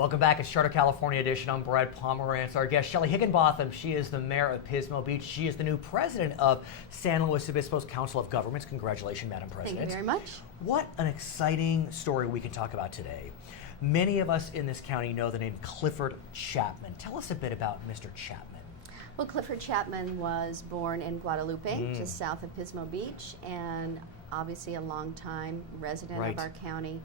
Welcome back. It's Charter California Edition. I'm Brad Pomerantz. Our guest, Shelley Higginbothom. She is the mayor of Pismo Beach. She is the new president of San Luis Obispo's Council of Governments. Congratulations, Madam President. Thank you very much. What an exciting story we can talk about today. Many of us in this county know the name Clifford Chapman. Tell us a bit about Mr. Chapman. Well, Clifford Chapman was born in Guadalupe, just south of Pismo Beach, and obviously a longtime resident of our county.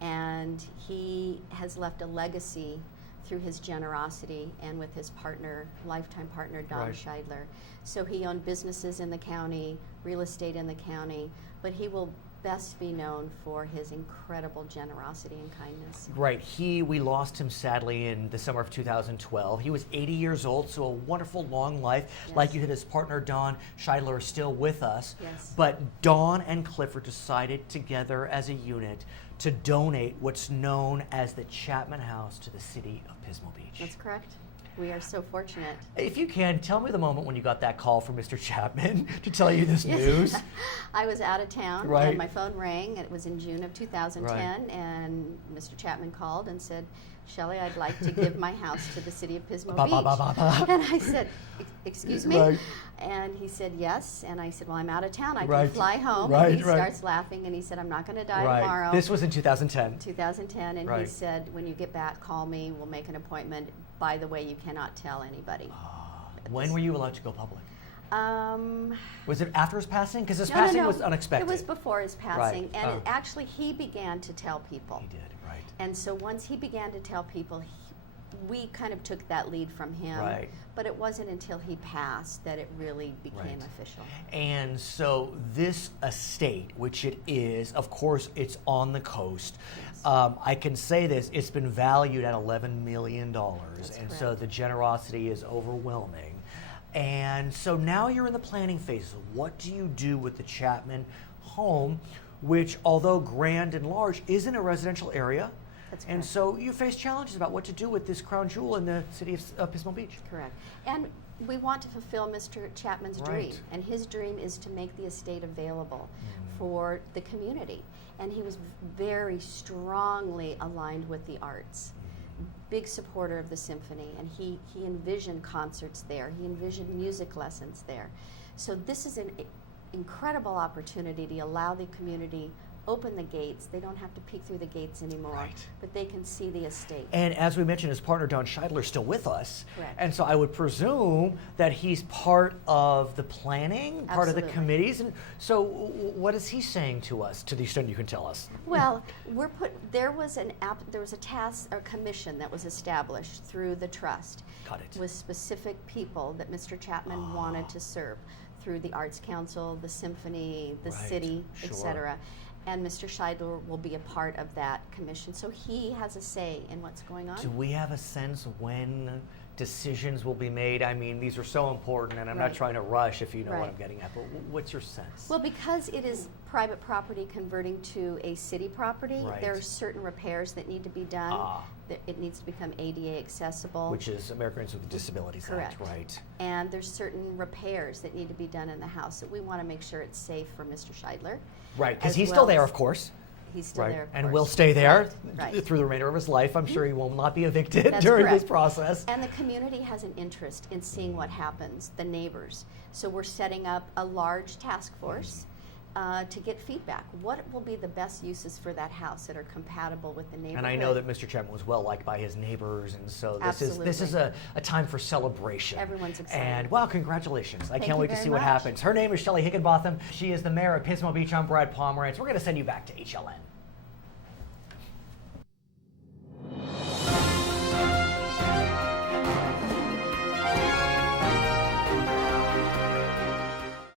And he has left a legacy through his generosity and with his partner, lifetime partner, Don Scheidler. So he owned businesses in the county, real estate in the county, but he will best be known for his incredible generosity and kindness. Right. We lost him sadly in the summer of 2012. He was 80 years old, so a wonderful long life. Yes. Like you said, his partner Don Scheidler is still with us. Yes. But Don and Clifford decided together as a unit to donate what's known as the Chapman House to the city of Pismo Beach. That's correct. We are so fortunate. If you can, tell me the moment when you got that call from Mr. Chapman to tell you this news. I was out of town and my phone rang. It was in June of 2010 and Mr. Chapman called and said, "Shelley, I'd like to give my house to the city of Pismo Beach." And I said, "Excuse me?" And he said, "Yes." And I said, "Well, I'm out of town. I can fly home." And he starts laughing and he said, "I'm not going to die tomorrow." This was in 2010. 2010. And he said, "When you get back, call me. We'll make an appointment. By the way, you cannot tell anybody." When were you allowed to go public? Was it after his passing? Because his No, passing was unexpected. It was before his passing. And actually, he began to tell people. He did, right. And so once he began to tell people, we kind of took that lead from him. Right. But it wasn't until he passed that it really became official. And so this estate, which it is, of course, it's on the coast. Yes. I can say this, it's been valued at $11 million. That's correct. So the generosity is overwhelming. And so now you're in the planning phase. What do you do with the Chapman home, which, although grand and large, is in a residential area? That's and correct. so you face challenges about what to do with this crown jewel in the city of Pismo Beach. Correct. And we want to fulfill Mr. Chapman's dream. And his dream is to make the estate available for the community. And he was very strongly aligned with the arts. Big supporter of the symphony, and he envisioned concerts there. He envisioned music lessons there. So this is an incredible opportunity to allow the community open the gates. They don't have to peek through the gates anymore, but they can see the estate. And as we mentioned, his partner Don Scheidler is still with us. Correct. And so I would presume that he's part of the planning, part of the committees. And so what is he saying to us, to the extent you can tell us? Well, there was a task or commission that was established through the trust. Got it. With specific people that Mr. Chapman wanted to serve through the Arts Council, the Symphony, the city, etc. And Mr. Scheidler will be a part of that commission. So he has a say in what's going on. Do we have a sense when decisions will be made? I mean, these are so important, and I'm not trying to rush, if you know what I'm getting at, but what's your sense? Well, because it is private property converting to a city property, there are certain repairs that need to be done. It needs to become ADA accessible. Which is Americans with Disabilities Act, right? And there's certain repairs that need to be done in the house that we want to make sure it's safe for Mr. Scheidler. Right, because he's still there, of course. He's still there, of course. And will stay there through the remainder of his life. I'm sure he will not be evicted during this process. And the community has an interest in seeing what happens, the neighbors. So we're setting up a large task force to get feedback. What will be the best uses for that house that are compatible with the neighborhood? And I know that Mr. Chapman was well liked by his neighbors, and so this is a time for celebration. Everyone's excited. And well, congratulations. I can't wait to see what much. happens. Her name is Shelley Higginbothom. She is the mayor of Pismo Beach. I'm Brad Pomerantz. We're going to send you back to HLN.